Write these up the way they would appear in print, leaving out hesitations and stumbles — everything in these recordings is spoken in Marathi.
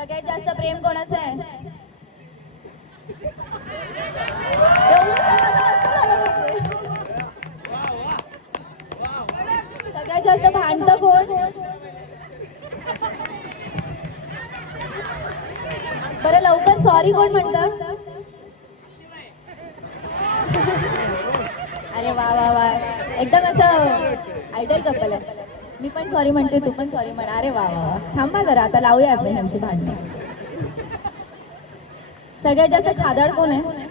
सगळ्यात जास्त प्रेम कोणाचं आहे? सगळ्यात जास्त भांडतं कोण? बरं लवकर सॉरी कोण म्हणतं? अरे वा वा वा, एकदम असं आयडल कपल आहे. मी पण सॉरी म्हणते, तू पण सॉरी म्हणा. अरे वा वा, थांबा जरा, आता लावूया आपण ह्यांची भांडणं. सगळ्यात जास्त खादाड कोण आहे?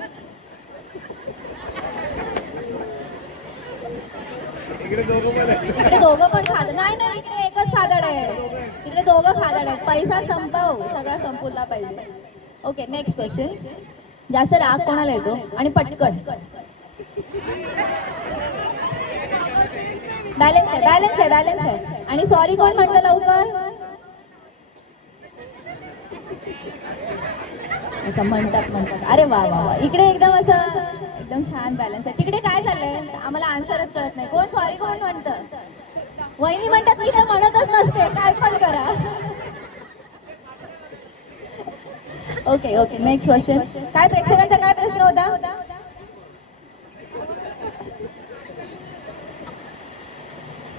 इकडे दोघं पण खादाड नाही. नाही, इकडे एकच खादाड आहे. इकडे दोघं खादाड आहेत. पैसा संपव, सगळा संपूला पाहिजे. Okay, next question. जास्त राग कोणाला येतो आणि पटकन? बॅलन्स आहे. आणि सॉरी कोण म्हणतं लवकर? अच्छा, म्हणतात. अरे वा वा वा, इकडे एकदम असं एकदम छान बॅलन्स आहे. तिकडे काय चाललंय? आम्हाला आन्सरच कळत नाही. कोण सॉरी कोण म्हणतं? वहिनी म्हणतात मी तर म्हणतच नसते, काय पण करा. Okay, next question. काय प्रेक्षकांचा काय प्रश्न होता?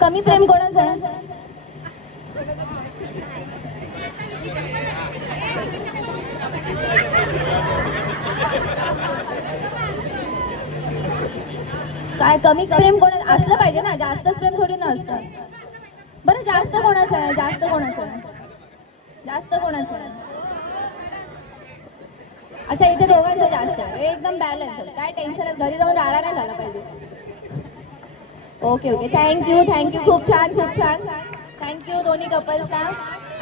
कमी प्रेम कोणाचं आहे? काय कमी प्रेम कोणाचं असलं पाहिजे ना, जास्तच प्रेम थोडी ना असतं. बरं जास्त कोणाचं आहे? जास्त कोणाचं आहे? अच्छा, इथे दोघांचं जास्त आहे. एकदम बॅलन्स आहे. काय टेन्शन आहे, घरी जाऊन राडा नाही झाला पाहिजे. Okay, thank you. खूप छान. थँक्यू दोन्ही कपल्सना.